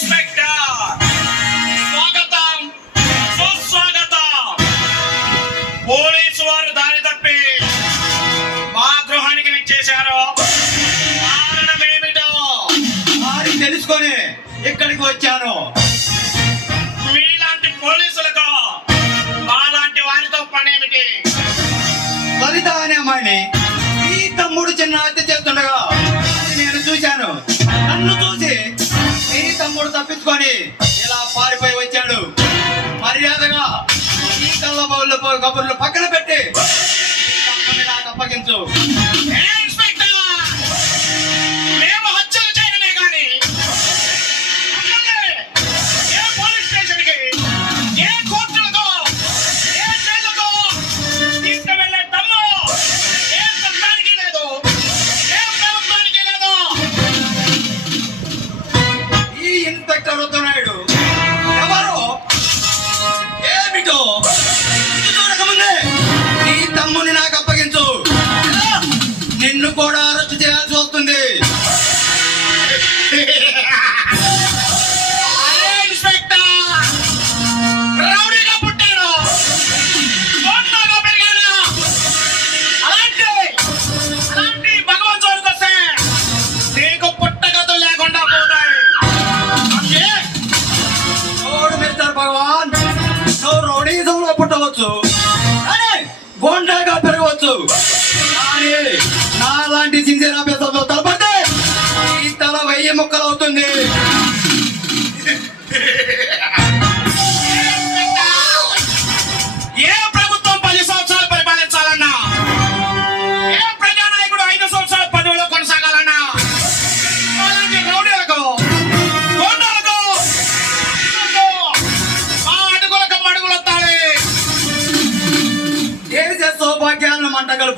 Inspector స్వాగతం. సుస్వాగతం. Police వారు దారి తప్పి. మా గృహానికి విచ్చేశారు. తెలుసుకొని ఇక్కడికి వచ్చాను. తప్పించుకొని ఇలా పారిపోయి వచ్చాడు. మర్యాదగా ఈ కళ్ళ బౌళ్ళు కబుర్లు పక్కన పెట్టి అప్పగించు. ト గోండాగా పెరగవచ్చు. కానీ నా లాంటి సిన్సియర్ తలపడితే ఈ తల వెయ్యి ముక్కలు అవుతుంది.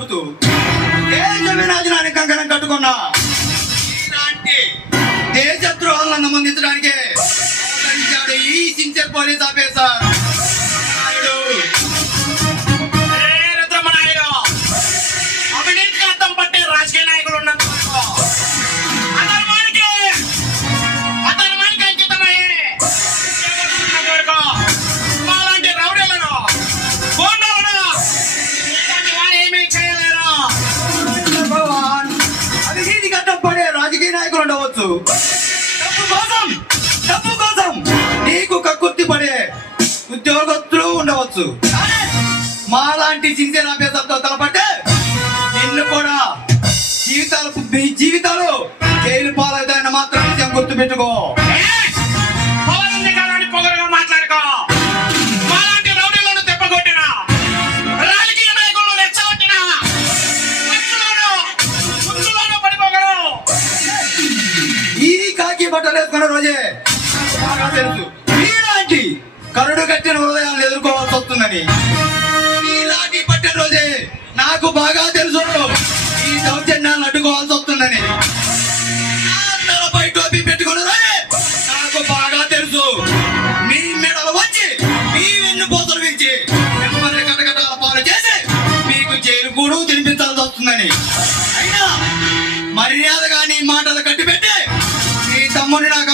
కలుపుతూ దేశ వినాశనానికి కంకణం కట్టుకున్నా. ఇలాంటి దేశద్రోహాలను నమోదించడానికి ఈ సిన్సియర్ పోలీస్ ఆఫీసర్. నాయకులు డబ్బు కోసం డబ్బు కోసం నీకు కక్కుర్తి పడే ఉద్యోగస్తులు ఉండవచ్చు. మాలాంటి సిన్సియర్ ఆఫీసర్తో తలపడితే నిన్ను కూడా జీవితాలు మీ జీవితాలు జైలు పాలవుతాయన్న మాత్రం విషయం గుర్తుపెట్టుకో. కాకి బట్టలు వేసుకున్న రోజే. బాగా తెలుసు. మీలాంటి కరుడు కట్టిన హృదయాలను ఎదుర్కోవాల్సి వస్తుందని. మీలాంటి పట్టిన రోజే నాకు బాగా తెలుసు. ఈ దౌర్జన్యాలను అడ్డుకోవాల్సి వస్తుందని. నా తలపై టోపీ పెట్టుకున్న రోజే నాకు బాగా తెలుసు. మీ మెడలు వచ్చి మీ వెన్ను పోతలు విరిచి మిమ్మల్ని కటకటాల పాలు చేసి మీకు జైలు కూడా తినిపించాల్సి వస్తుందని. అయినా మర్యాదగా నీ మాటలు కట్టిపెట్టి. মনে রাখা